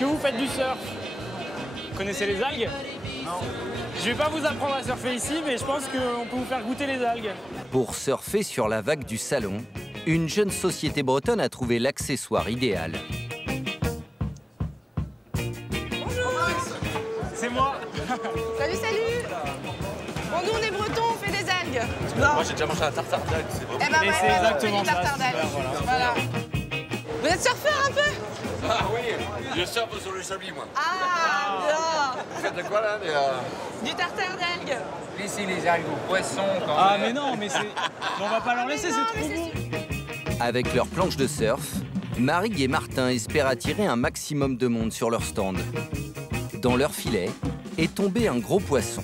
que vous faites du surf? Vous connaissez les algues? Non. Je vais pas vous apprendre à surfer ici, mais je pense qu'on peut vous faire goûter les algues. Pour surfer sur la vague du salon, une jeune société bretonne a trouvé l'accessoire idéal. Bonjour. C'est moi. Salut, salut. Bon, nous, on est bretons, on fait des algues. Moi, j'ai déjà mangé un tartare d'algues, c'est vraiment... Eh ben, Et c'est exactement ça. Voilà. Vous êtes surfeur un peu? Ah oui, je surfe sur le chablis, moi. Ah, bien. Vous faites de quoi, là Du tartare d'algues. Ici, les algues aux poissons. Ah, mais non, mais on va pas leur laisser, c'est trop bon. Avec leur planche de surf, Marie et Martin espèrent attirer un maximum de monde sur leur stand. Dans leur filet est tombé un gros poisson.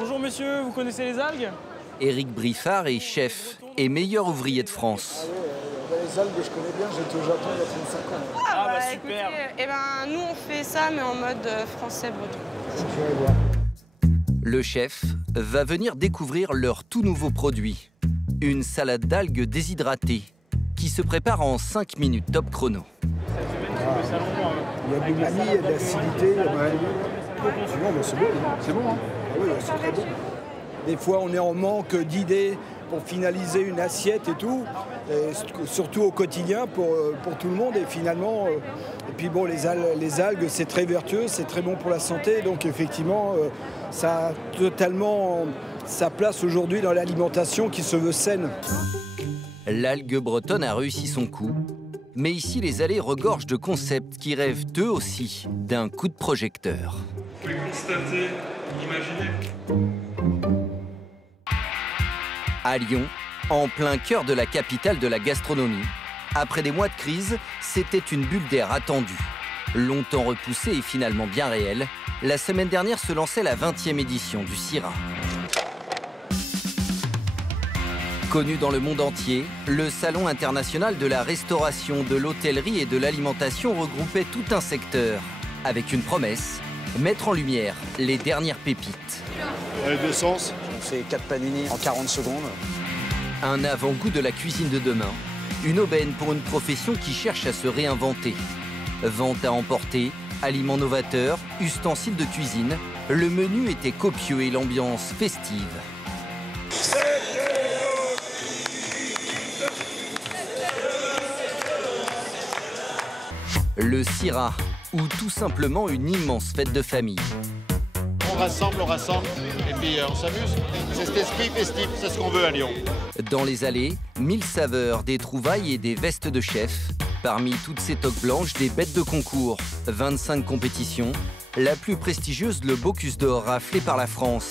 Bonjour monsieur, vous connaissez les algues? Éric Briffard est chef et meilleur ouvrier de France. Les algues, je connais bien, j'étais au Japon il y a 35 ans. Ah, bah, super. Écoutez, eh ben, nous, on fait ça, mais en mode français-breton. Je vais voir. Le chef va venir découvrir leur tout nouveau produit, une salade d'algues déshydratée qui se prépare en 5 minutes top chrono. Il y a de l'umami, il y a de l'acidité, il y a de c'est bon. C'est bon, hein? Oui, c'est très bon. Des fois, on est en manque d'idées pour finaliser une assiette et tout, et surtout au quotidien pour tout le monde. Et finalement, et puis bon, les algues, c'est très vertueux, c'est très bon pour la santé. Donc effectivement, ça a totalement sa place aujourd'hui dans l'alimentation qui se veut saine. L'algue bretonne a réussi son coup. Mais ici, les allées regorgent de concepts qui rêvent eux aussi d'un coup de projecteur. Vous pouvez constater, imaginer. À Lyon, en plein cœur de la capitale de la gastronomie, après des mois de crise, c'était une bulle d'air attendue. Longtemps repoussée et finalement bien réelle, la semaine dernière se lançait la 20e édition du CIRA. Connu dans le monde entier, le Salon international de la restauration, de l'hôtellerie et de l'alimentation regroupait tout un secteur, avec une promesse, mettre en lumière les dernières pépites. Les deux sens. On fait 4 panini en 40 secondes. Un avant-goût de la cuisine de demain, une aubaine pour une profession qui cherche à se réinventer. Vente à emporter, aliments novateurs, ustensiles de cuisine, le menu était copieux et l'ambiance festive. Le CIRA, ou tout simplement une immense fête de famille. On rassemble, et puis on s'amuse. C'est cet esprit festif, c'est ce qu'on veut à Lyon. Dans les allées, 1000 saveurs, des trouvailles et des vestes de chef. Parmi toutes ces toques blanches, des bêtes de concours, 25 compétitions. La plus prestigieuse, le Bocuse d'Or, raflé par la France.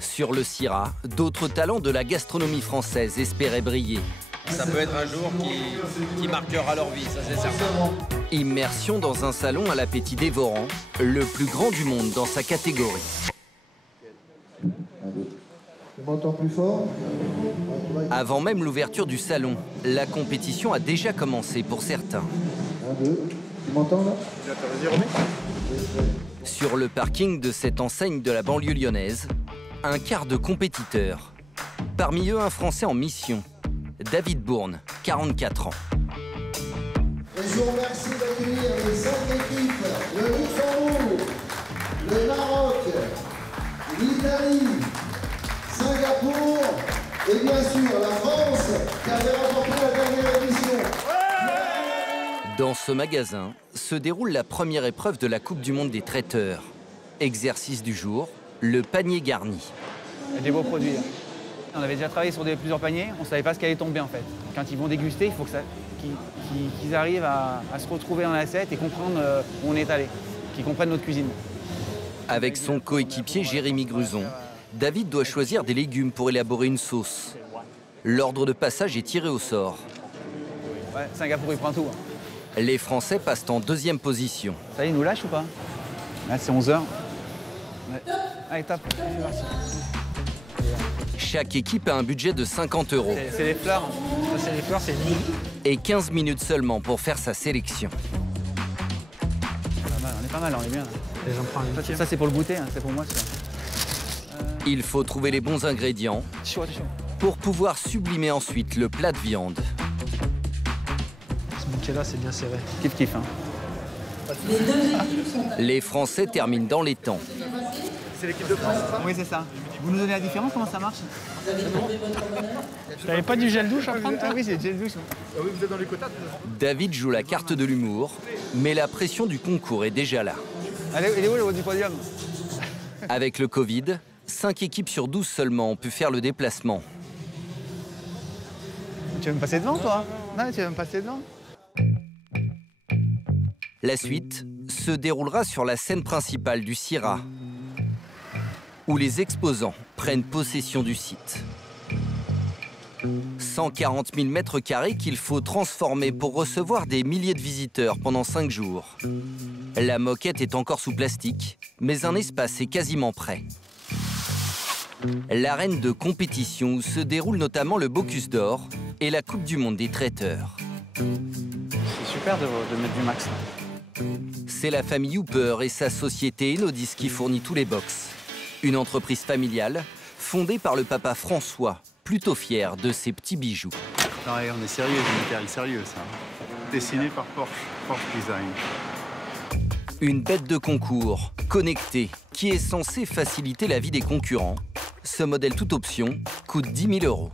Sur le CIRA, d'autres talents de la gastronomie française espéraient briller. Ça peut être un jour qui marquera leur vie, ça c'est certain. Immersion dans un salon à l'appétit dévorant, le plus grand du monde dans sa catégorie. Je m'entends plus fort. Avant même l'ouverture du salon, la compétition a déjà commencé pour certains. 1, 2, tu m'entends là? Sur le parking de cette enseigne de la banlieue lyonnaise, un quart de compétiteurs. Parmi eux, un Français en mission, David Bourne, 44 ans. Et je vous remercie d'accueillir les 5 équipes, le Luxembourg, le Maroc, l'Italie, Singapour et bien sûr la France qui avait remporté la dernière édition. Dans ce magasin se déroule la première épreuve de la Coupe du Monde des traiteurs. Exercice du jour, le panier garni. Il y a des beaux produits. On avait déjà travaillé sur plusieurs paniers, on ne savait pas ce qui allait tomber en fait. Quand ils vont déguster, il faut qu'ils arrivent à se retrouver dans l'assiette et comprendre où on est allé, qu'ils comprennent notre cuisine. Avec son coéquipier Jérémy Gruson, David doit choisir des légumes pour élaborer une sauce. L'ordre de passage est tiré au sort. Ouais, Singapour, il prend tout. Les Français passent en deuxième position. Ça y est, ils nous lâchent ou pas? Là, c'est 11h. Ouais. Allez, tape. Chaque équipe a un budget de 50 €. C'est les fleurs. Ça, c'est les fleurs, c'est mini. Et 15 minutes seulement pour faire sa sélection. On est pas mal, on est bien. J'en prends une. Ça, c'est pour le goûter, hein, c'est pour moi. Il faut trouver les bons ingrédients chaud. Pour pouvoir sublimer ensuite le plat de viande. qui est là, c'est bien serré. Kiff kiff. Hein. Les Français terminent dans les temps. C'est l'équipe de France, c'est ça? Oui, c'est ça. Vous nous donnez la différence, comment ça marche? Tu n'avais pas du gel douche à prendre, toi? Oui, c'est du gel douche. Ah oui, vous êtes dans les quotas? David joue la carte de l'humour, mais la pression du concours est déjà là. Allez, il est où le haut du podium? Avec le Covid, 5 équipes sur 12 seulement ont pu faire le déplacement. Tu vas me passer devant, toi? Non, tu vas me passer devant. La suite se déroulera sur la scène principale du CIRA, où les exposants prennent possession du site. 140 000 mètres carrés qu'il faut transformer pour recevoir des milliers de visiteurs pendant 5 jours. La moquette est encore sous plastique, mais un espace est quasiment prêt. L'arène de compétition où se déroule notamment le Bocuse d'Or et la Coupe du Monde des traiteurs. C'est super de mettre du max. C'est la famille Hooper et sa société Enodis qui fournit tous les box. Une entreprise familiale fondée par le papa François, plutôt fier de ses petits bijoux. Ouais, on est sérieux, du matériel sérieux, ça. Dessiné par Porsche Design. Une bête de concours, connectée, qui est censée faciliter la vie des concurrents. Ce modèle toute option coûte 10 000 €.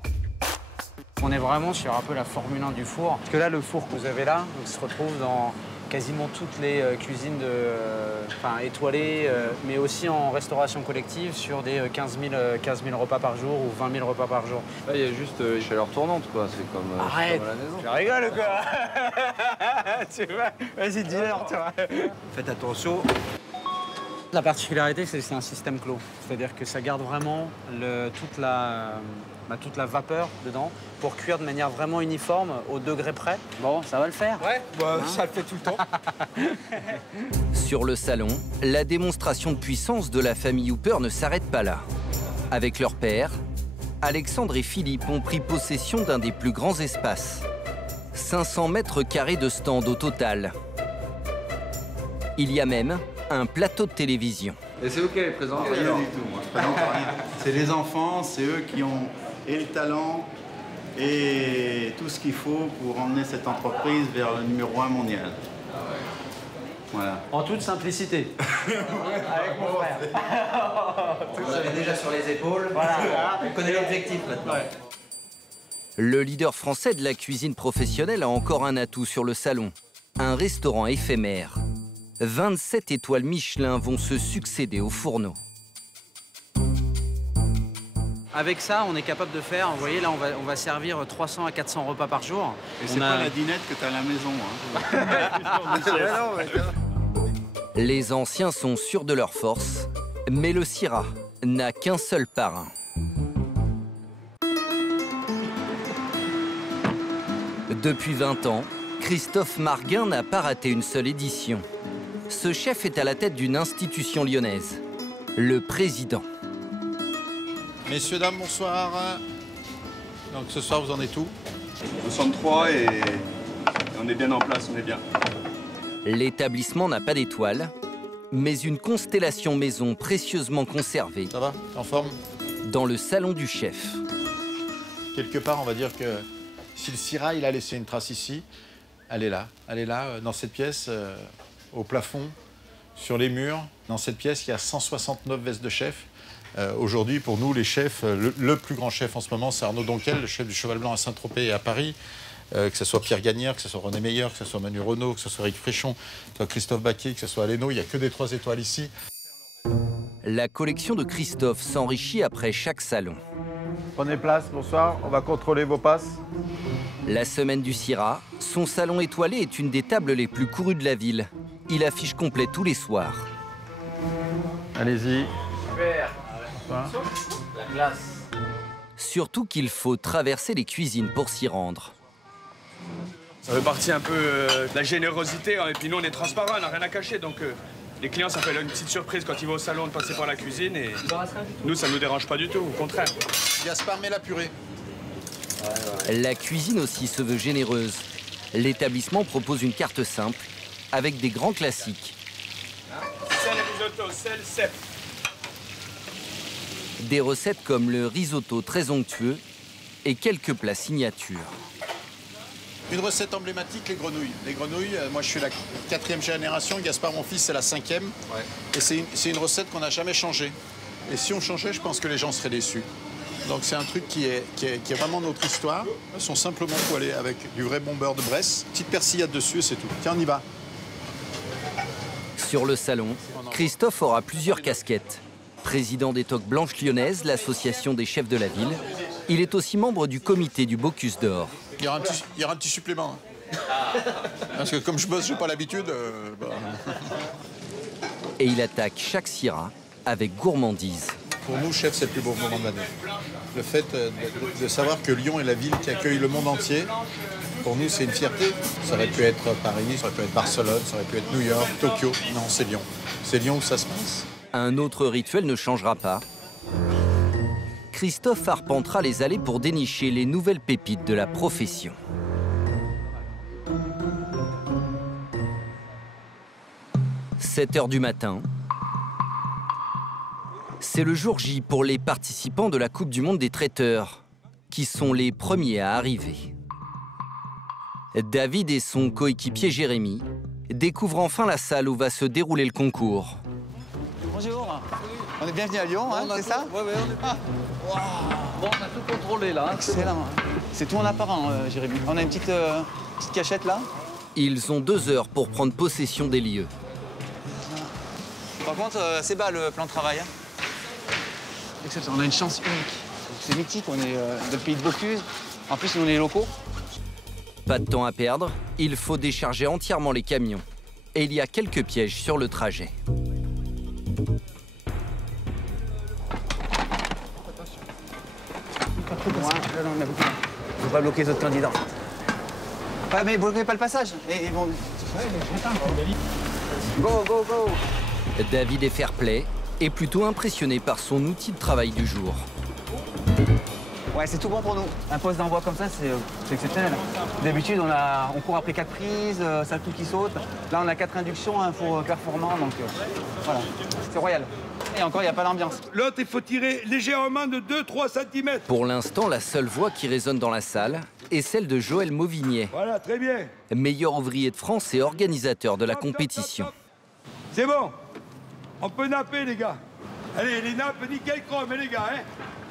On est vraiment sur un peu la Formule 1 du four. Parce que là, le four que vous avez là, il se retrouve dans quasiment toutes les cuisines étoilées, mais aussi en restauration collective sur des 15 000 repas par jour ou 20 000 repas par jour. Là, il y a juste une chaleur tournante, quoi. C'est comme, arrête, comme à la maison. Tu rigoles, quoi. Tu vois, vas-y, dis-leur, tu vois. Faites attention. La particularité, c'est que c'est un système clos. C'est-à-dire que ça garde vraiment toute la vapeur dedans pour cuire de manière vraiment uniforme, au degré près. Bon, ça va le faire. Ouais, bah, ça le fait tout le temps. Sur le salon, la démonstration de puissance de la famille Hooper ne s'arrête pas là. Avec leur père, Alexandre et Philippe ont pris possession d'un des plus grands espaces. 500 mètres carrés de stand au total. Il y a même un plateau de télévision. Et c'est vous qui allez présenter? Rien du tout, moi. Je présente rien. C'est les enfants, c'est eux qui ont et le talent et tout ce qu'il faut pour emmener cette entreprise vers le numéro 1 mondial. Voilà. En toute simplicité. Avec mon frère. Vous avez déjà sur les épaules. Voilà. On connaît l'objectif maintenant. Ouais. Le leader français de la cuisine professionnelle a encore un atout sur le salon. Un restaurant éphémère. 27 étoiles Michelin vont se succéder aux fourneaux. Avec ça, on est capable de faire, vous voyez, là, on va servir 300 à 400 repas par jour. Et c'est pas la dinette que tu as à la maison. Hein. Les anciens sont sûrs de leur force, mais le CIRA n'a qu'un seul parrain. Depuis 20 ans, Christophe Marguin n'a pas raté une seule édition. Ce chef est à la tête d'une institution lyonnaise, le président. Messieurs, dames, bonsoir. Donc ce soir, vous en êtes où? 63 et on est bien en place, on est bien. L'établissement n'a pas d'étoile, mais une constellation maison précieusement conservée. Ça va? En forme? Dans le salon du chef. Quelque part, on va dire que si le CIRA, il a laissé une trace ici, elle est là, dans cette pièce, au plafond, sur les murs. Dans cette pièce, il y a 169 vestes de chef. Aujourd'hui, pour nous, les chefs, le plus grand chef en ce moment, c'est Arnaud Donquel, le chef du Cheval Blanc à Saint-Tropez et à Paris. Que ce soit Pierre Gagnère, que ce soit René Meyer, que ce soit Manu Renaud, que ce soit Eric Fréchon, que ce soit Christophe Baquier, que ce soit Aléno, il n'y a que des 3 étoiles ici. La collection de Christophe s'enrichit après chaque salon. Prenez place, bonsoir, on va contrôler vos passes. La semaine du CIRA, son salon étoilé est une des tables les plus courues de la ville. Il affiche complet tous les soirs. Allez-y. Super. La glace. Surtout qu'il faut traverser les cuisines pour s'y rendre. Ça fait partie un peu de la générosité, hein, et puis nous on est transparent, on n'a rien à cacher, donc les clients ça fait une petite surprise quand ils vont au salon de passer par la cuisine, et nous ça ne nous dérange pas du tout, au contraire. Gaspard, mets la purée. La cuisine aussi se veut généreuse. L'établissement propose une carte simple avec des grands classiques. Sel et risotto, sel, cèpe. Des recettes comme le risotto très onctueux et quelques plats signatures. Une recette emblématique, les grenouilles. Les grenouilles, moi je suis la 4e génération, Gaspard mon fils c'est la 5e. Ouais. Et c'est une recette qu'on n'a jamais changée. Et si on changeait, je pense que les gens seraient déçus. Donc c'est un truc qui est vraiment notre histoire. Ils sont simplement poêlés avec du vrai bon beurre de Bresse. Petite persillade dessus et c'est tout. Tiens, on y va. Sur le salon, Christophe aura plusieurs casquettes. Président des Toques Blanches Lyonnaises, l'association des chefs de la ville. Il est aussi membre du comité du Bocuse d'Or. Il y aura un petit supplément. Parce que comme je bosse, j'ai pas l'habitude. Et il attaque chaque Syrah avec gourmandise. Pour nous, chef, c'est le plus beau moment de l'année. Le fait de savoir que Lyon est la ville qui accueille le monde entier, pour nous, c'est une fierté. Ça aurait pu être Paris, ça aurait pu être Barcelone, ça aurait pu être New York, Tokyo. Non, c'est Lyon. C'est Lyon où ça se passe. Un autre rituel ne changera pas. Christophe arpentera les allées pour dénicher les nouvelles pépites de la profession. « 7 h du matin, c'est le jour J pour les participants de la Coupe du Monde des traiteurs, qui sont les premiers à arriver. David et son coéquipier Jérémy découvrent enfin la salle où va se dérouler le concours. Bonjour, on est bienvenus à Lyon, hein, c'est ça? Oui, on est pas. Wow. Bon, on a tout contrôlé là. Excellent. C'est tout en apparent, Jérémy. On a une petite cachette là. Ils ont 2 heures pour prendre possession des lieux. Par contre, c'est bas le plan de travail. Hein. On a une chance unique. C'est mythique, on est dans le pays de Bocuse. En plus, on est locaux. Pas de temps à perdre, il faut décharger entièrement les camions. Et il y a quelques pièges sur le trajet. Il ne faut pas bloquer les autres candidats. Ah, mais bloquez pas le passage. Et bon... Go, go, go. David est fair-play et plutôt impressionné par son outil de travail du jour. Ouais, c'est tout bon pour nous. Un poste d'envoi comme ça, c'est exceptionnel. D'habitude, on court après 4 prises, ça tout qui saute. Là, on a 4 inductions, un four performant, donc voilà, c'est royal. Et encore, il n'y a pas d'ambiance. L'autre, il faut tirer légèrement de 2-3 cm. Pour l'instant, la seule voix qui résonne dans la salle est celle de Joël Mauvignier. Voilà, très bien. Meilleur ouvrier de France et organisateur de la compétition. C'est bon. On peut napper, les gars. Allez, les nappes, nickel chrome, les gars, hein.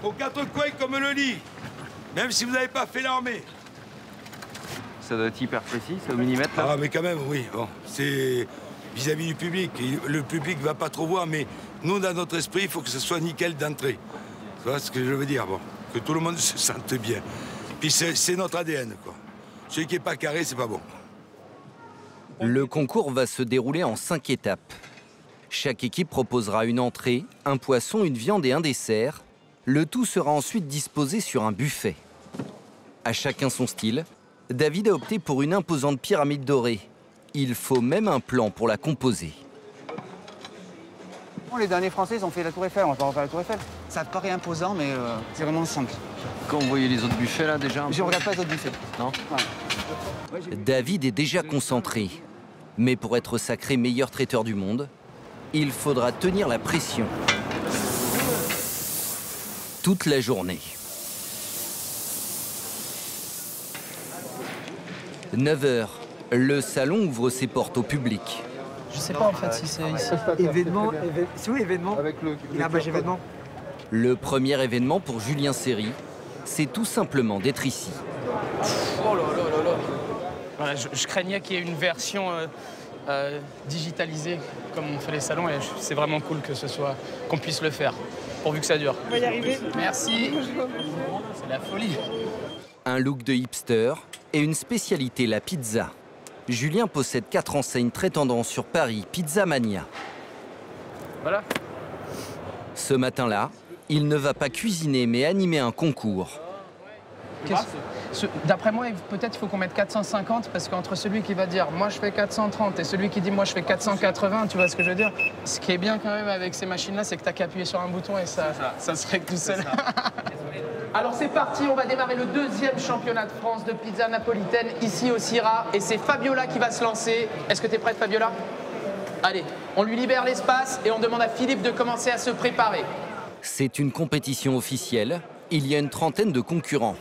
Aux 4 coins comme le lit. Même si vous n'avez pas fait l'armée. Ça doit être hyper précis, c'est au millimètre, là. Ah, mais quand même, oui. Bon, c'est vis-à-vis du public. Le public ne va pas trop voir, mais nous, dans notre esprit, il faut que ce soit nickel d'entrée. Tu vois ce que je veux dire? Bon, que tout le monde se sente bien. Puis c'est notre ADN, quoi. Celui qui n'est pas carré, c'est pas bon. Le concours va se dérouler en 5 étapes. Chaque équipe proposera une entrée, un poisson, une viande et un dessert. Le tout sera ensuite disposé sur un buffet. À chacun son style, David a opté pour une imposante pyramide dorée. Il faut même un plan pour la composer. Bon, les derniers Français, ils ont fait la Tour Eiffel, on va pas refaire la Tour Eiffel. Ça paraît imposant, mais c'est vraiment simple. Quand vous voyez les autres buffets, là, déjà Je regarde pas les autres buffets. Non ouais. David est déjà concentré. Mais pour être sacré meilleur traiteur du monde, il faudra tenir la pression. Toute la journée. 9 h, le salon ouvre ses portes au public. Je sais pas en fait si c'est ici. Événement, oui, événement. Avec le événement. Le premier événement pour Julien Seri, c'est tout simplement d'être ici. Oh là là là là. Voilà, je craignais qu'il y ait une version digitalisée comme on fait les salons et c'est vraiment cool que qu'on puisse le faire, pourvu que ça dure. On va y arriver. Merci. C'est la folie. Un look de hipster et une spécialité, la pizza. Julien possède 4 enseignes très tendances sur Paris, Pizza Mania. Voilà. Ce matin-là, il ne va pas cuisiner mais animer un concours. D'après moi, peut-être il faut qu'on mette 450 parce qu'entre celui qui va dire moi je fais 430 et celui qui dit moi je fais 480, tu vois ce que je veux dire? Ce qui est bien quand même avec ces machines-là, c'est que t'as qu'à appuyer sur un bouton et ça se règle tout seul. Alors c'est parti, on va démarrer le 2e championnat de France de pizza napolitaine ici au Syrah et c'est Fabiola qui va se lancer. Est-ce que t'es prête, Fabiola? Allez, on lui libère l'espace et on demande à Philippe de commencer à se préparer. C'est une compétition officielle. Il y a une trentaine de concurrents.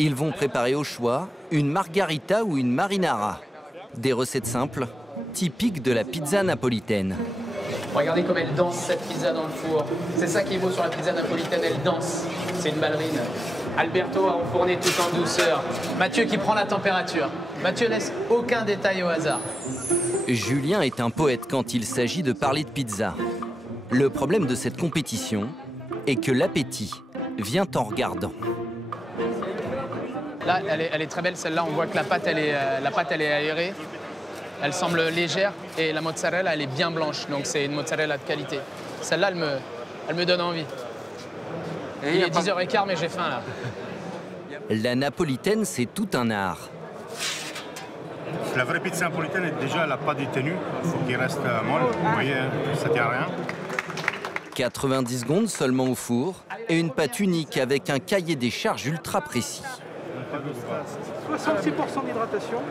Ils vont préparer au choix une margarita ou une marinara. Des recettes simples, typiques de la pizza napolitaine. Regardez comme elle danse cette pizza dans le four. C'est ça qui est beau sur la pizza napolitaine, elle danse. C'est une ballerine. Alberto a enfourné tout en douceur. Mathieu qui prend la température. Mathieu laisse aucun détail au hasard. Julien est un poète quand il s'agit de parler de pizza. Le problème de cette compétition est que l'appétit vient en regardant. Là, elle est très belle, celle-là. On voit que la pâte, elle est aérée. Elle semble légère et la mozzarella, elle est bien blanche. Donc c'est une mozzarella de qualité. Celle-là, elle me donne envie. Il est 10h15, mais j'ai faim, là. La napolitaine, c'est tout un art. La vraie pizza napolitaine, déjà, elle n'a pas de tenue. Il faut qu'il reste molle. Vous voyez, ça ne tient à rien. 90 secondes seulement au four et une pâte unique avec un cahier des charges ultra précis. 66% d'hydratation,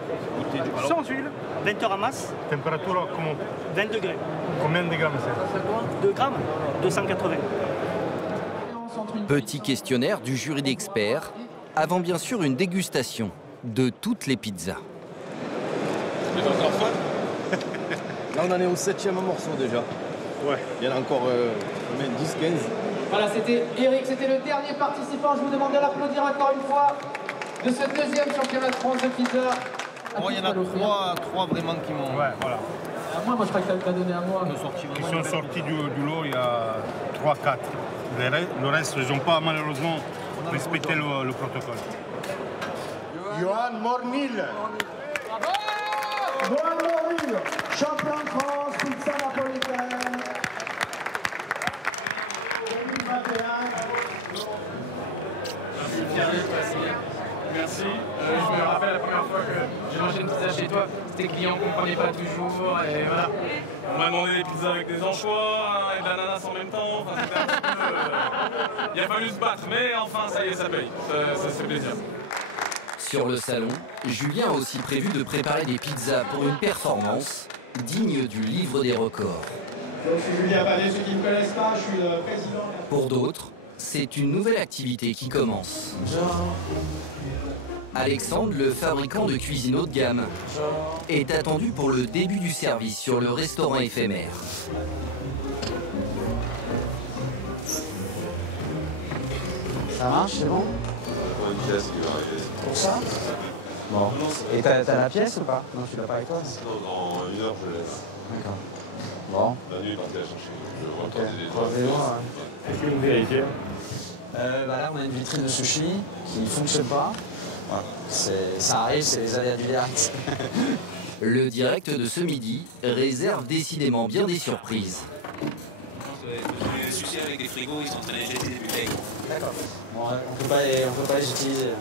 sans huile. 20 heures à masse. Température comment? 20 degrés. Combien de grammes c'est? 2 grammes, 280. Petit questionnaire du jury d'experts, avant bien sûr une dégustation de toutes les pizzas. Là, on en est au 7e morceau déjà. Ouais. Il y en a encore 10, 15. Voilà, c'était Eric, c'était le dernier participant. Je vous demande de l'applaudir encore une fois de ce deuxième championnat de France de pizza. Moi, il y en a trois vraiment qui m'ont... Ouais, voilà. Moi, je crois que tu as donné à moi. Ils sont sortis du lot, il y a 3-4. Le reste, ils n'ont pas malheureusement respecté le protocole. Johan Mornil. Johan Mornil, champion de France, pizza napolitaine. 2021. Merci. Je me rappelle la première fois que j'ai mangé une pizza chez toi, tes clients ne comprenaient pas toujours et voilà. On m'a demandé des pizzas avec des anchois et de l'ananas en même temps. Enfin, c'était un petit peu... Il a fallu se battre, mais enfin, ça y est, ça paye. Ça se fait plaisir. Sur le salon, Julien a aussi prévu de préparer des pizzas pour une performance digne du livre des records. Je suis Julien Palais, ceux qui ne me connaissent pas, je suis le président. Pour d'autres, c'est une nouvelle activité qui commence. Alexandre, le fabricant de cuisine haut de gamme, est attendu pour le début du service sur le restaurant éphémère. Ça marche, c'est bon? Une pièce qui va arriver. Pour ça? Bon. Et t'as la pièce ou pas? Non, je suis là pas avec toi. Dans 1 heure, je laisse. D'accord. Bon. La nuit, partir chercher. Je vois Okay. des Est-ce que vous vérifiez? Là, on a une vitrine de sushi qui ne fonctionne pas. Voilà. Ça arrive, c'est les aléas du direct. Le direct de ce midi réserve décidément bien des surprises. Les sushis avec des frigos, ils sont en train de jeter des bouteilles. D'accord. Bon, on peut pas les utiliser.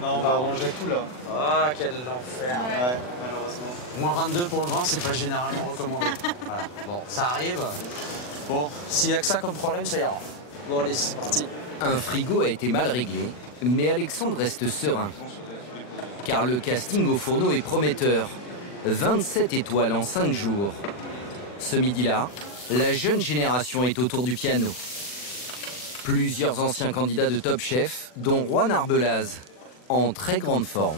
Non, on va ranger tout là. Ah, quel enfer. Ouais, malheureusement. Moins 22 pour le vin, c'est pas généralement recommandé. Voilà. Bon, ça arrive. Bon, s'il y a que ça comme problème, ça ira. Bon, allez, c'est parti. Un frigo a été mal réglé, mais Alexandre reste serein. Car le casting au fourneau est prometteur. 27 étoiles en 5 jours. Ce midi-là, la jeune génération est autour du piano. Plusieurs anciens candidats de Top Chef, dont Juan Arbelaz, en très grande forme.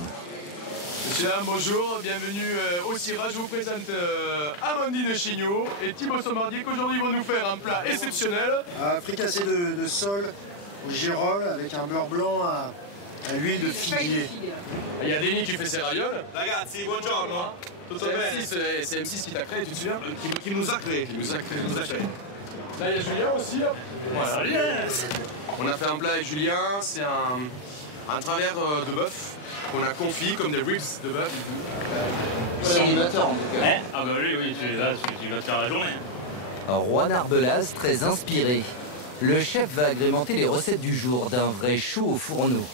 Monsieur, bonjour, bienvenue au Syrah. Je vous présente Amandine Chignot et Thibaut Sommardier qui aujourd'hui vont nous faire un plat exceptionnel. Un fricassé de sole au girolles avec un beurre blanc à l'huile de figuier. Il y a Denis qui fait ses ravioles. Ragazzi, buongiorno. C'est M6 qui t'a créé, tu te souviens? Qui nous a créé. Là, il y a Julien aussi. Voilà. Yes. On a fait un plat avec Julien, c'est un travers de bœuf qu'on a confit comme des ribs de bœuf. C'est animateur en tout cas. Ouais. Ah bah oui, tu vas faire la journée. Juan Arbelaz, très inspiré. Le chef va agrémenter les recettes du jour d'un vrai chaud au fourneau.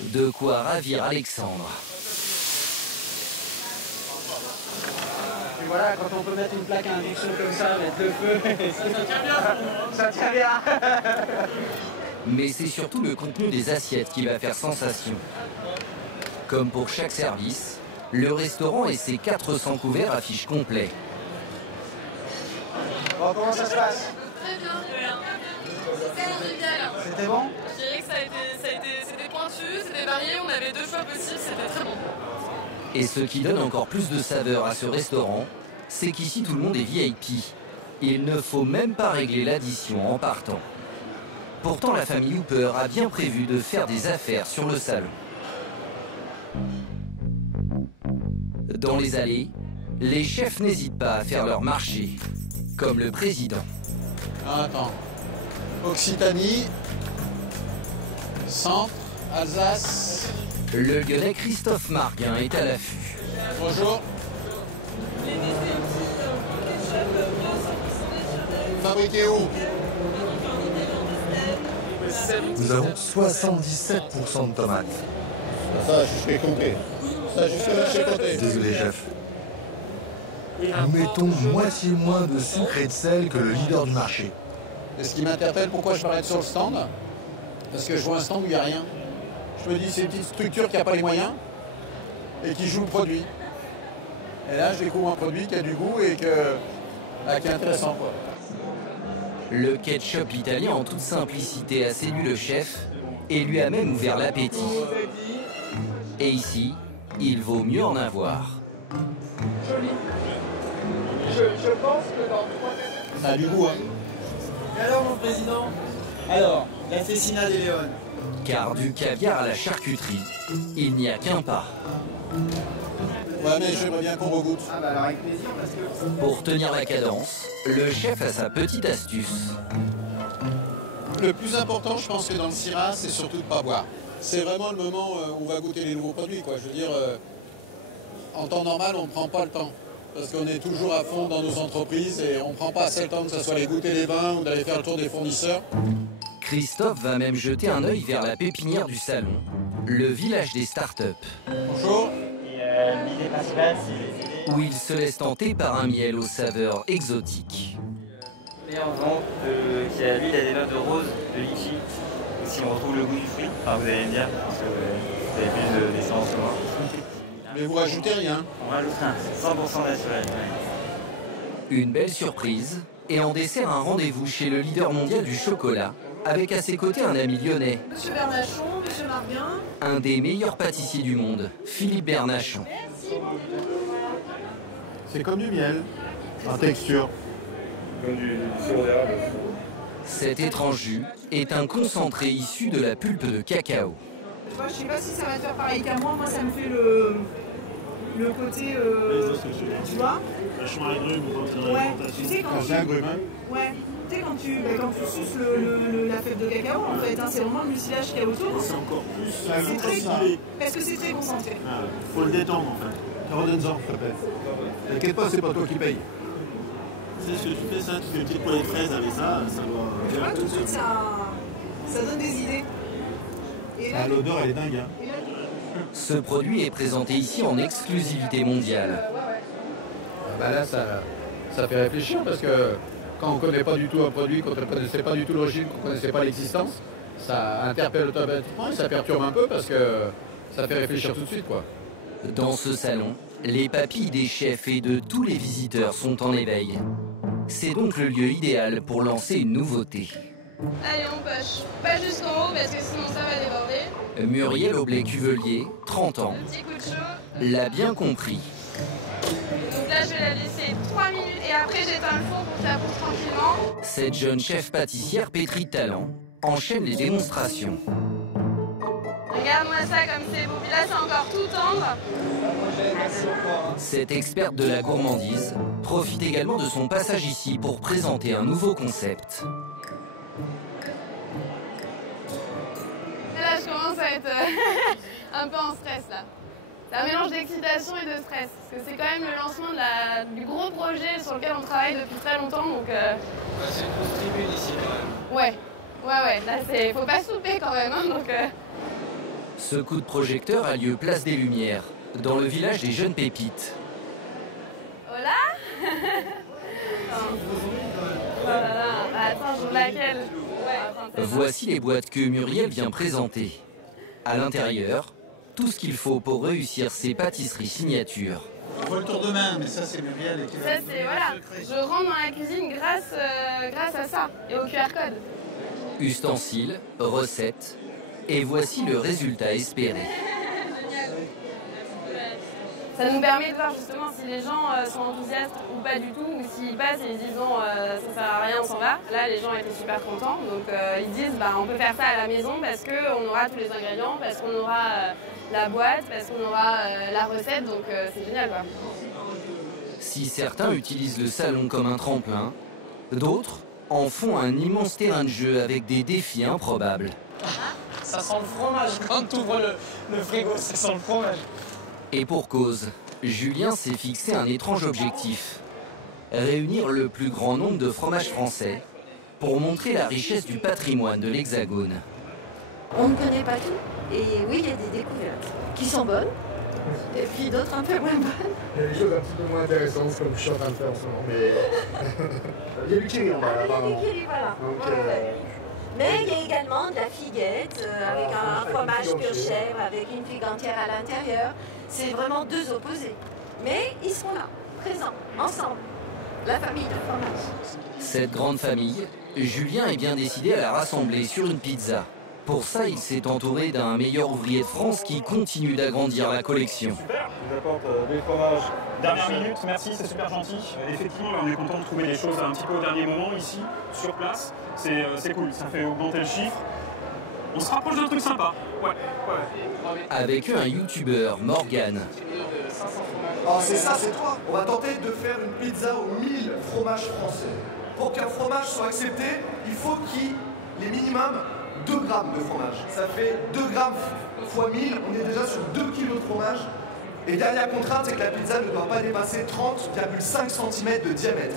De quoi ravir Alexandre. Et voilà, quand on peut mettre une plaque à induction comme ça, mettre le feu, ça tient bien. Ça tient bien. Mais c'est surtout le contenu des assiettes qui va faire sensation. Comme pour chaque service, le restaurant et ses 400 couverts affichent complet. Bon, comment ça se passe? Très bien. C'était bon? Je dirais que c'était pointu, c'était varié, on avait 2 choix possibles, c'était très bon. Et ce qui donne encore plus de saveur à ce restaurant, c'est qu'ici tout le monde est VIP. Il ne faut même pas régler l'addition en partant. Pourtant, la famille Hooper a bien prévu de faire des affaires sur le salon. Dans les allées, les chefs n'hésitent pas à faire leur marché, comme le président. Attends. Occitanie, Centre, Alsace. Le Lyonnais Christophe Marguin est à l'affût. Bonjour. Fabriqué où? Nous avons 77% de tomates. Ça, je suis compté. Ça, jusque-là, je suis compté. Désolé, chef. Nous mettons moitié moins de sucre et de sel que le leader du marché. Et ce qui m'interpelle, pourquoi je m'arrête sur le stand? Parce que je vois un stand où il n'y a rien. Je me dis, c'est une petite structure qui n'a pas les moyens et qui joue le produit. Et là, je découvre un produit qui a du goût et qui est intéressant, quoi. Le ketchup italien en toute simplicité a séduit le chef et lui a même ouvert l'appétit. Et ici, il vaut mieux en avoir. Joli. Je pense que dans 3 Ça a du goût, hein. Et alors, mon président? Alors, la Cecina des Léon. Car du caviar à la charcuterie, il n'y a qu'un pas. Ouais, mais j'aimerais bien qu'on regoute. Ah bah alors avec plaisir, parce que... Pour tenir la cadence, le chef a sa petite astuce. Le plus important, je pense que dans le Syrah, c'est surtout de ne pas boire. C'est vraiment le moment où on va goûter les nouveaux produits, quoi. Je veux dire, en temps normal, on ne prend pas le temps. Parce qu'on est toujours à fond dans nos entreprises et on ne prend pas assez le temps que ce soit aller goûter les vins ou d'aller faire le tour des fournisseurs. Christophe va même jeter un œil vers la pépinière du salon, le village des startups. Bonjour. L'idée principale, c'est... Où il se laisse tenter par un miel aux saveurs exotiques. Et en vente, qui a lui, il a des notes de rose, de litchi. Si on retrouve le goût du fruit, enfin, vous allez me dire, parce que vous avez plus d'essence que moi. Mais vous rajoutez rien? On rajoute rien, c'est 100% naturel. Une belle surprise, et en dessert un rendez-vous chez le leader mondial du chocolat, avec à ses côtés un ami lyonnais. Monsieur Bernachon, monsieur Marguin. Un des meilleurs pâtissiers du monde, Philippe Bernachon. C'est comme du miel, en texture. Comme du sirop d'érable. Cet étrange jus est un concentré issu de la pulpe de cacao. Tu vois, je sais pas si ça va te faire pareil qu'à moi. Moi, ça me fait le côté... tu vois? Vachement agrume quand ouais, tu sais quand c'est agrume, hein? Ouais. Tu sais, quand tu suces la fève de cacao, en fait, hein, c'est vraiment le mucilage qu'il y a autour. c'est encore plus C'est très concentré. parce que c'est très concentré. Ah, faut le détendre en fait. Redonne-en, s'il te plaît. T'inquiète pas, c'est pas toi qui paye. Tu sais ce que tu fais ça, tu fais une petite poêlée de fraises avec ça, ça doit... Tu vois, tout de suite, ça donne des idées. Et là, l'odeur, elle est dingue, hein. Ce produit est présenté ici en exclusivité mondiale. Bah là, ça fait réfléchir parce que quand on ne connaît pas du tout un produit, quand on ne connaissait pas du tout l'origine, qu'on ne connaissait pas l'existence, ça interpelle automatiquement et ça perturbe un peu parce que ça fait réfléchir tout de suite, quoi. Dans ce salon, les papilles des chefs et de tous les visiteurs sont en éveil. C'est donc le lieu idéal pour lancer une nouveauté. allez, on push. Pas jusqu'en haut parce que sinon ça va déborder. Muriel Aublet-Cuvelier, 30 ans, Un petit coup de chaud. l'a bien compris. Donc là, je vais la laisser 3 minutes et après, j'éteins le four pour que ça pousse tranquillement. Cette jeune chef pâtissière pétrie de talent enchaîne les démonstrations. Regarde-moi ça comme c'est beau. Puis là, c'est encore tout tendre. Cette experte de la gourmandise profite également de son passage ici pour présenter un nouveau concept. Et là, je commence à être un peu en stress là. C'est un mélange d'excitation et de stress. Parce que c'est quand même le lancement du gros projet sur lequel on travaille depuis très longtemps. Donc, c'est une grosse tribune ici quand même. ouais. Là, faut pas souper quand même. Hein, donc, Ce coup de projecteur a lieu place des Lumières, dans le village des jeunes pépites. Hola. Oh là là. Attends, j'ouvre laquelle? Voici les boîtes que Muriel vient présenter. À l'intérieur, tout ce qu'il faut pour réussir ses pâtisseries signatures. On voit le tour de main, mais ça c'est Muriel et qui Ça c'est, voilà, je rentre dans la cuisine grâce à ça et au QR code. Ustensiles, recettes, Et voici le résultat espéré. Ça nous permet de voir justement si les gens sont enthousiastes ou pas du tout, ou s'ils passent et ils disent non, ça sert à rien, on s'en va. Là, les gens étaient super contents, donc ils disent bah, on peut faire ça à la maison parce qu'on aura tous les ingrédients, parce qu'on aura la boîte, parce qu'on aura la recette, donc c'est génial quoi. Si certains utilisent le salon comme un tremplin, d'autres en font un immense terrain de jeu avec des défis improbables. Ça sent le fromage quand tu ouvres le frigo, ça sent le fromage. Et pour cause, Julien s'est fixé un étrange objectif. Réunir le plus grand nombre de fromages français pour montrer la richesse du patrimoine de l'Hexagone. On ne connaît pas tout, et oui, il y a des découvertes qui sont bonnes, et puis d'autres un peu moins bonnes. Il y a des choses un petit peu moins intéressantes comme je suis en train de faire en ce moment, mais il y a du kiri en bas, apparemment. Il y a du kiri, voilà. Donc, mais il y a également de la figuette, avec un fromage pur chèvre, avec une figue entière à l'intérieur. C'est vraiment deux opposés. Mais ils seront là, présents, ensemble. La famille de fromage. Cette grande famille, Julien est bien décidé à la rassembler sur une pizza. Pour ça, il s'est entouré d'un meilleur ouvrier de France qui continue d'agrandir la collection. Super, je vous apporte des fromages dernière minute, merci, c'est super gentil. Effectivement, là, on est content de trouver les choses un petit peu au dernier moment ici, sur place. C'est cool, ça fait augmenter le chiffre. On se rapproche d'un truc sympa. Ouais. Avec eux, un youtubeur, Morgan. Oh, c'est ça, c'est toi. On va tenter de faire une pizza aux 1000 fromages français. Pour qu'un fromage soit accepté, il faut qu'il y ait minimum 2 grammes de fromage. Ça fait 2 grammes x 1000, on est déjà sur 2 kilos de fromage. Et dernière contrainte, c'est que la pizza ne doit pas dépasser 30,5 cm de diamètre.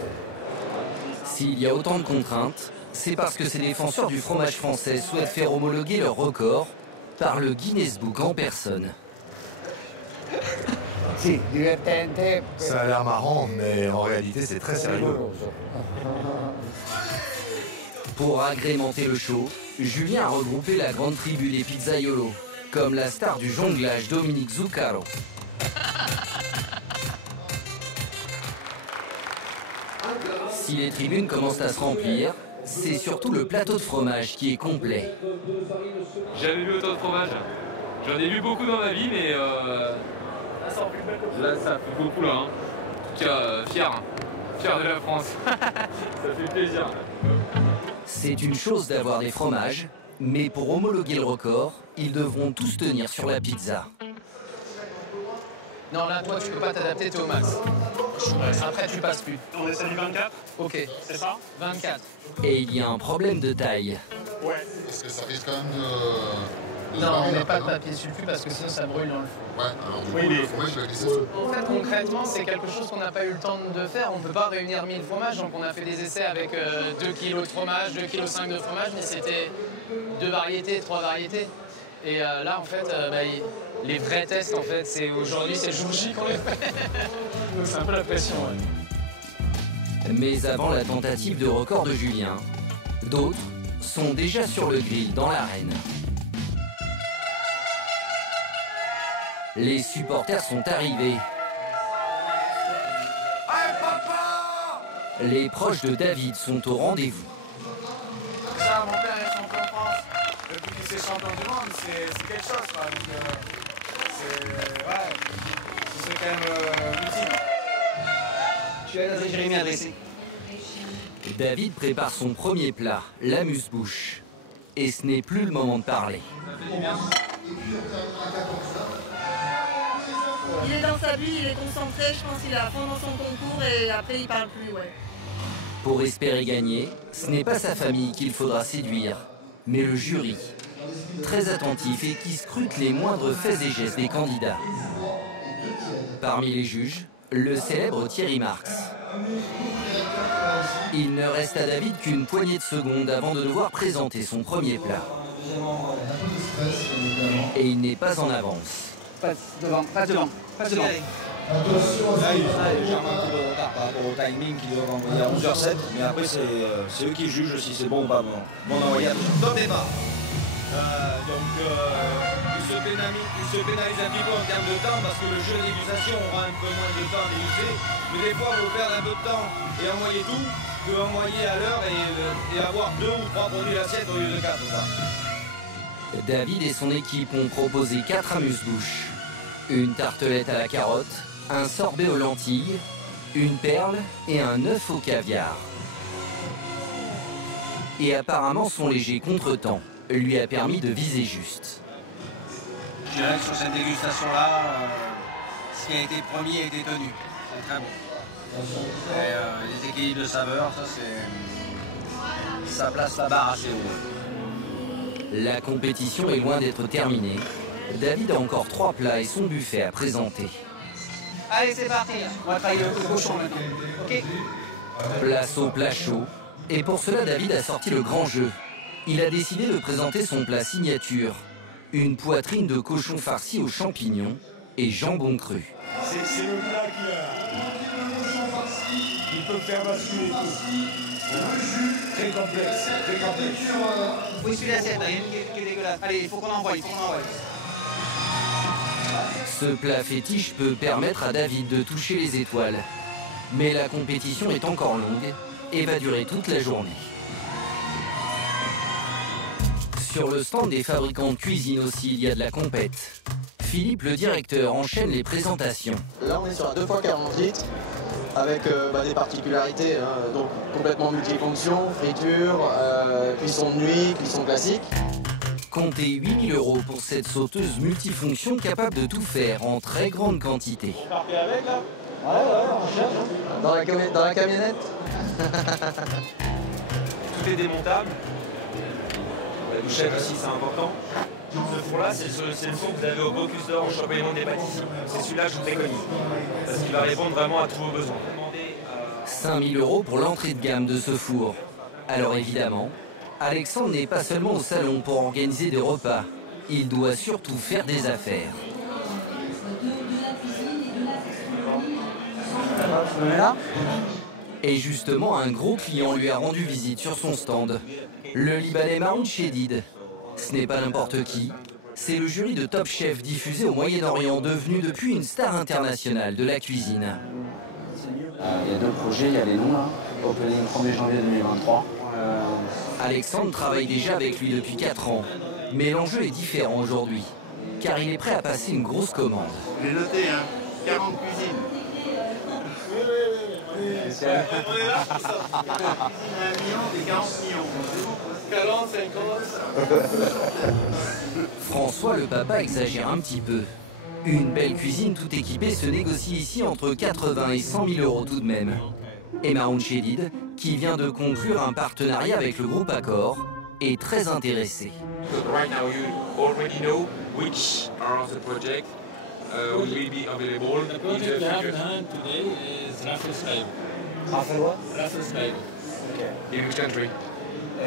S'il y a autant de contraintes, c'est parce que ces défenseurs du fromage français souhaitent faire homologuer leur record par le Guinness Book en personne. Ça a l'air marrant, mais en réalité c'est très sérieux. Pour agrémenter le show, Julien a regroupé la grande tribu des pizzaiolos, comme la star du jonglage Dominique Zuccaro. Si les tribunes commencent à se remplir, c'est surtout le plateau de fromage qui est complet. Jamais vu autant de fromage. J'en ai vu beaucoup dans ma vie, mais là ça fait beaucoup là. Hein. En tout cas, fier de la France. Ça fait plaisir. C'est une chose d'avoir des fromages, mais pour homologuer le record, ils devront tous tenir sur la pizza. Non, là, toi, tu peux pas t'adapter, t'es au max. Après, tu passes plus. On essaie du 24 ? Ok. C'est ça ? 24. Et il y a un problème de taille. Ouais. Parce que ça risque quand même de... Non, on met pas de papier sulfu parce que sinon ça brûle dans le feu. Ouais, alors du coup, le fromage va glisser. En fait, concrètement, c'est quelque chose qu'on n'a pas eu le temps de faire. On ne peut pas réunir 1000 fromages, donc on a fait des essais avec 2 kg de fromage, 2,5 kg de fromage, mais c'était 2 variétés, 3 variétés. Et là, en fait, les vrais tests, en fait, c'est aujourd'hui, c'est le jour J qu'on les fait. Donc c'est un peu la pression, ouais. Mais avant la tentative de record de Julien, d'autres sont déjà sur le grill dans l'arène. Les supporters sont arrivés. Les proches de David sont au rendez-vous. Ça, mon père est champion de France. Depuis qu'il est champion du monde, c'est quelque chose, quoi. Donc, c'est quand même utile. Je suis à Jérémy adressé. David prépare son premier plat, l'amuse-bouche. Et ce n'est plus le moment de parler. Il est dans sa bulle, il est concentré, je pense qu'il est à fond dans son concours et après il parle plus, ouais. Pour espérer gagner, ce n'est pas sa famille qu'il faudra séduire, mais le jury, très attentif et qui scrute les moindres faits et gestes des candidats. Parmi les juges, le célèbre Thierry Marx. Il ne reste à David qu'une poignée de secondes avant de devoir présenter son premier plat. Et il n'est pas en avance. Passe devant, passe devant, passe devant. Là, il est légèrement un peu de retard par rapport au timing qu'ils doivent envoyer à 11h07, mais après, c'est eux qui jugent si c'est bon ou pas bon. Bon, envoyé à top départ. Ils se pénalisent un petit peu en termes de temps parce que le jeu de dégustation aura un peu moins de temps à déguster. Mais des fois, il faut perdre un peu de temps et envoyer tout que envoyer à l'heure et avoir 2 ou 3 produits d'assiette au lieu de 4. David et son équipe ont proposé 4 amuse-bouches. Une tartelette à la carotte, un sorbet aux lentilles, une perle et un œuf au caviar. Et apparemment son léger contretemps lui a permis de viser juste. Je dirais que sur cette dégustation-là, ce qui a été promis a été tenu. C'est très bon. Et, les équilibres de saveurs, ça place la barre assez haut. La compétition est loin d'être terminée. David a encore 3 plats et son buffet à présenter. Allez, c'est parti. On va travailler le cochon maintenant. Ok. Place au plat chaud. Et pour cela, David a sorti le grand jeu. Il a décidé de présenter son plat signature. Une poitrine de cochon farcie aux champignons et jambon cru. C'est le plat qui peut faire basculer tout. Un jus très complexe, très complexe. Il faut essuyer l'assiette, il y a une qui est dégueulasse. Allez, il faut qu'on envoie, Ce plat fétiche peut permettre à David de toucher les étoiles. Mais la compétition est encore longue et va durer toute la journée. Sur le stand des fabricants de cuisine aussi, il y a de la compète. Philippe, le directeur, enchaîne les présentations. Là, on est sur un 2 x 40 litres avec des particularités, hein, donc complètement multifonction, friture, cuisson de nuit, cuisson classique. Comptez 8 000 € pour cette sauteuse multifonction capable de tout faire en très grande quantité. Vous partez avec là? Ouais, on cherche. Dans la camionnette. Tout est démontable. La douchette aussi, c'est important. Ce four-là, c'est le four que vous avez au Bocuse d'Or au championnat des pâtissiers. C'est celui-là que je vous préconise. Parce qu'il va répondre vraiment à tous vos besoins. 5 000 € pour l'entrée de gamme de ce four. Alors évidemment, Alexandre n'est pas seulement au salon pour organiser des repas. Il doit surtout faire des affaires. Et justement, un gros client lui a rendu visite sur son stand. Le Libanais Maroun Chedid. Ce n'est pas n'importe qui. C'est le jury de Top Chef diffusé au Moyen-Orient, devenu depuis une star internationale de la cuisine. Il y a 2 projets, il y a les noms là. Opening 1er janvier 2023. Alexandre travaille déjà avec lui depuis 4 ans. Mais l'enjeu est différent aujourd'hui, car il est prêt à passer une grosse commande. J'ai noté, 40 cuisines. C'est un million, des 40 millions. 40, 50. François, le papa, exagère un petit peu. Une belle cuisine tout équipée se négocie ici entre 80 et 100 000 € tout de même. Et Maroun Chedid, qui vient de conclure un partenariat avec le groupe Accor, est très intéressé. Right now you already know which are the projects will be available The in project the we have future. in hand today is Raffles 5. Raffles what? Raffles 5. In which country?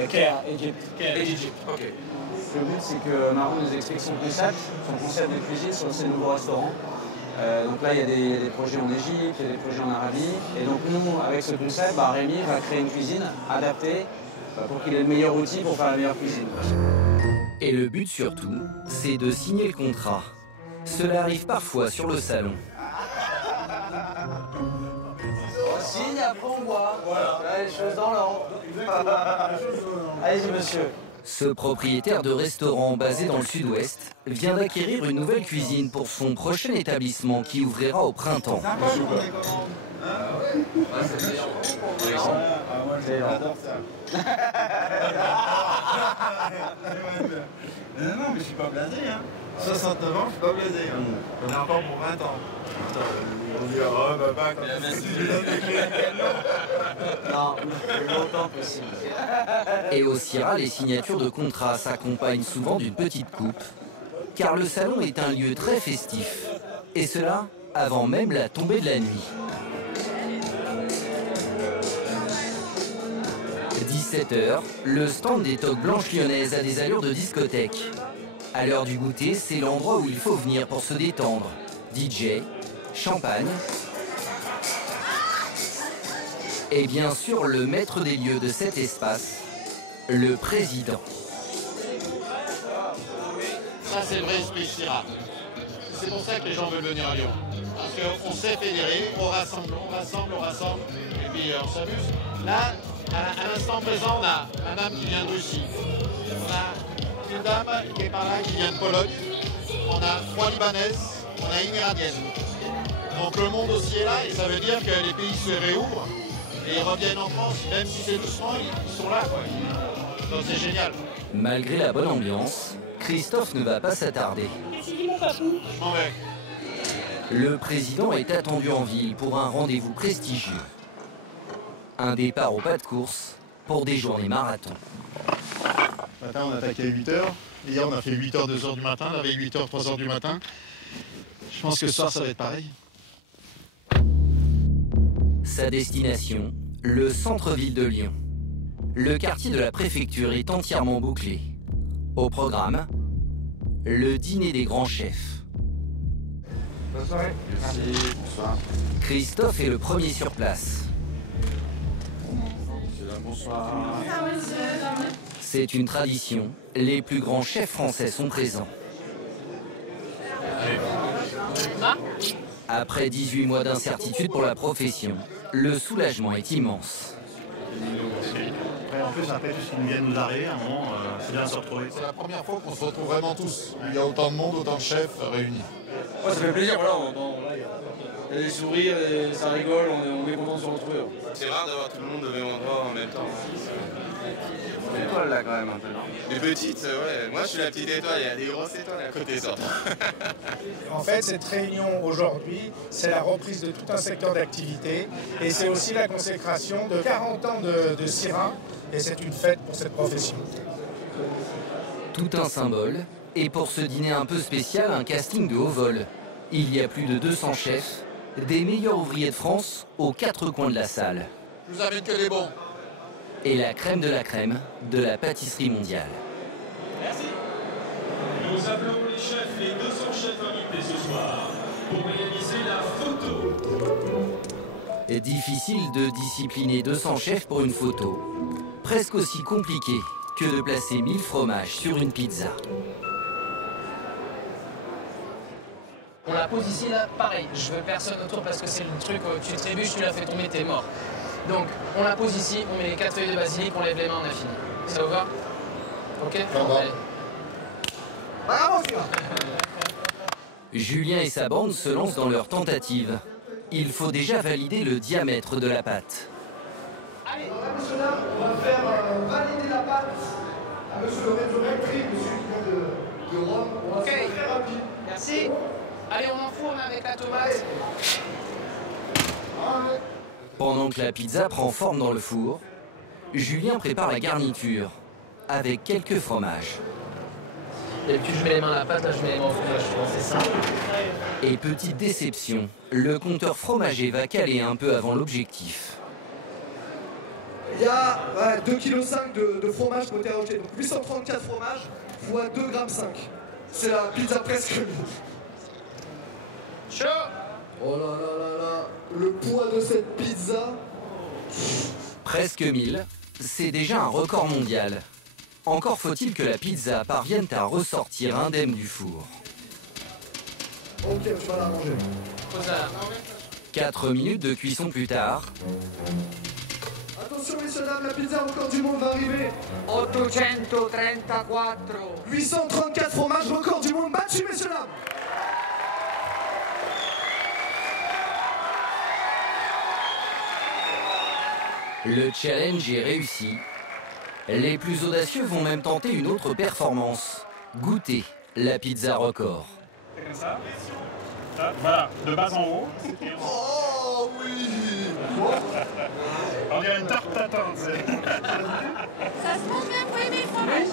Caire, Égypte. Egypt. Okay. Le but, c'est que Maroun nous explique son concept de cuisine sur ses nouveaux restaurants. Donc là, il y a des projets en Égypte, il y a des projets en Arabie. Et donc nous, avec ce concept, Rémi va créer une cuisine adaptée pour qu'il ait le meilleur outil pour faire la meilleure cuisine. Et le but surtout, c'est de signer le contrat. Cela arrive parfois sur le salon. On signe, après on boit. Voilà, les choses dans l'ordre. Allez-y, monsieur. Ce propriétaire de restaurant basé dans le sud-ouest vient d'acquérir une nouvelle cuisine pour son prochain établissement qui ouvrira au printemps. J'adore ça. Non, mais je suis pas blasé. 69 ans, je suis pas blasé. On est encore pour 20 ans. On dit, oh papa, quand Non, le longtemps possible. Et au Syrah, les signatures de contrats s'accompagnent souvent d'une petite coupe, car le salon est un lieu très festif. Et cela avant même la tombée de la nuit. 17h, le stand des toques blanches lyonnaises a des allures de discothèque. À l'heure du goûter, c'est l'endroit où il faut venir pour se détendre. DJ, champagne et bien sûr le maître des lieux de cet espace, le président. Ça, c'est le vrai esprit Syrah. C'est pour ça que les gens veulent venir à Lyon. Parce qu'on sait fédérer, on rassemble, et puis on s'amuse. Là, à l'instant présent, on a madame qui vient de Russie. On a nouvelle dame qui est par là, qui vient de Pologne. On a 3 Libanaises, on a une Iranienne. Donc le monde aussi est là et ça veut dire que les pays se réouvrent et ils reviennent en France, même si c'est doucement, ils sont là, quoi. Donc c'est génial. Malgré la bonne ambiance, Christophe ne va pas s'attarder. Je m'en vais. Le président est attendu en ville pour un rendez-vous prestigieux. Un départ au pas de course pour des journées marathon. Ce matin, on a attaqué à 8h. Hier, on a fait 8h, 2h du matin. La veille, 8h, 3h du matin. Je pense que ce soir, ça va être pareil. Sa destination, le centre-ville de Lyon. Le quartier de la préfecture est entièrement bouclé. Au programme, le dîner des grands chefs. Bonne soirée. Merci. Bonsoir. Christophe est le premier sur place. Bonsoir. C'est une tradition. Les plus grands chefs français sont présents. Après 18 mois d'incertitude pour la profession, le soulagement est immense. En plus, après tout ce qui vient de nous arriver, à un moment, c'est bien de se retrouver. C'est la première fois qu'on se retrouve vraiment tous. Il y a autant de monde, autant de chefs réunis. Ouais, ça fait plaisir, voilà, il y a des sourires, ça rigole, on est content de se retrouver. C'est rare d'avoir tout le monde au même endroit en même temps. Une étoile là quand même un peu, non? Les petites, ouais. Moi je suis la petite étoile, il y a des grosses étoiles à côté ça. En fait, cette réunion aujourd'hui, c'est la reprise de tout un secteur d'activité et c'est aussi la consécration de 40 ans de Syrah et c'est une fête pour cette profession. Tout un symbole, et pour ce dîner un peu spécial, un casting de haut vol. Il y a plus de 200 chefs, des meilleurs ouvriers de France aux 4 coins de la salle. Je vous amène que les bons. Et la crème de la pâtisserie mondiale. Merci. Nous appelons les chefs, les 200 chefs invités ce soir, pour réaliser la photo. Difficile de discipliner 200 chefs pour une photo. Presque aussi compliqué que de placer 1000 fromages sur une pizza. On la pose ici, là, pareil. Je veux personne autour parce que c'est le truc, tu trébuches, tu l'as fait tomber, t'es mort. Donc, on la pose ici, on met les 4 feuilles de basilic, on lève les mains, on a fini. Ça vous va? Ok? Allez. Bravo, Julien et sa bande se lancent dans leur tentative. Il faut déjà valider le diamètre de la pâte. Allez, monsieur là, on va faire valider la pâte à monsieur le rectrice, monsieur qui vient de Rome. On va faire très rapide. Merci. Allez, on enfourne avec la tomate. Pendant que la pizza prend forme dans le four, Julien prépare la garniture avec quelques fromages. D'habitude, je mets les mains à la pâte, là, je mets les mains au fromage, c'est ça. Et petite déception, le compteur fromager va caler un peu avant l'objectif. Il y a 2,5 kg de fromage qui ont été rajoutés. Donc 834 fromages fois 2,5 g. C'est la pizza presque. Chaud! Oh là là là là, le poids de cette pizza. Presque 1000, c'est déjà un record mondial. Encore faut-il que la pizza parvienne à ressortir indemne du four. Ok, je vais la manger. 4 minutes de cuisson plus tard. Attention messieurs dames, la pizza record du monde va arriver. 834. 834 fromages, record du monde battu messieurs dames. Le challenge est réussi. Les plus audacieux vont même tenter une autre performance. Goûter la pizza record. C'est comme ça. Voilà, de bas en haut. Oh oui. On dirait une tarte tatin. Ça se mange bien, faut aimer le fromage.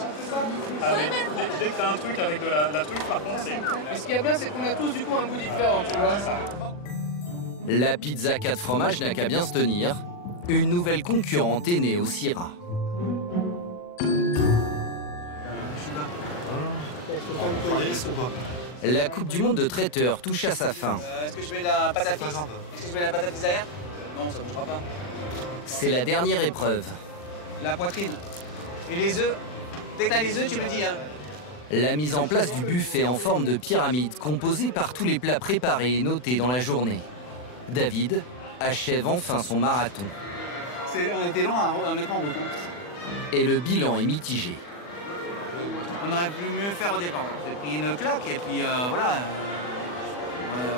Dès que t'as un truc avec de la truc, par contre, c'est... Mais ce qui est bien, c'est qu'on a tous du coup un goût différent, tu vois. La pizza 4 fromages n'a qu'à bien se tenir. Une nouvelle concurrente est née au Syrah. La Coupe du Monde de traiteurs touche à sa fin. Est-ce que je mets la patate? Est-ce que je mets la patate derrière? Non, ça ne bougera pas. C'est la dernière épreuve. La poitrine. Et les œufs? Dès que t'as les œufs, tu me dis, hein. La mise en place du buffet en forme de pyramide composé par tous les plats préparés et notés dans la journée. David achève enfin son marathon. On était loin à mettre en route. Et le bilan est mitigé. On on aurait pu mieux faire au départ. J'ai pris une claque et puis voilà.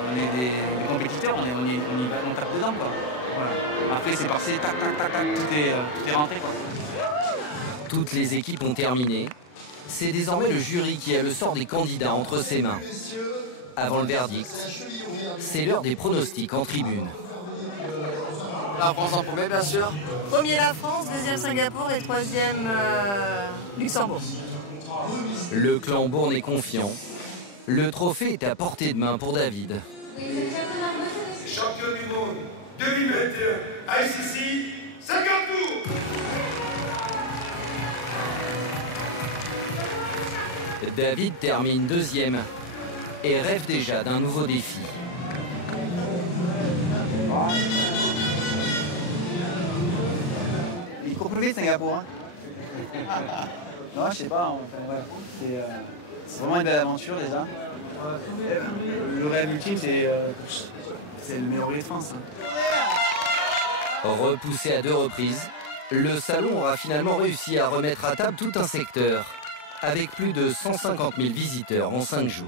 On est des compétiteurs, on tape dedans quoi. Voilà. Après c'est passé, tac, tac, tac, tac, tout est rentré quoi. Toutes les équipes ont terminé. C'est désormais le jury qui a le sort des candidats entre ses mains. Avant le verdict, c'est l'heure des pronostics en tribune. La France en premier, bien sûr. Premier la France, deuxième Singapour et troisième Luxembourg. Le clan Bourne est confiant. Le trophée est à portée de main pour David. Champion du monde 2021, ICC, Singapour. David termine deuxième et rêve déjà d'un nouveau défi. Il court plus vite Singapour. Hein. Non, je sais pas. Enfin, ouais. C'est vraiment une belle aventure déjà. Le rêve ultime, c'est le meilleur de France. Repoussé à 2 reprises, le salon aura finalement réussi à remettre à table tout un secteur, avec plus de 150 000 visiteurs en 5 jours.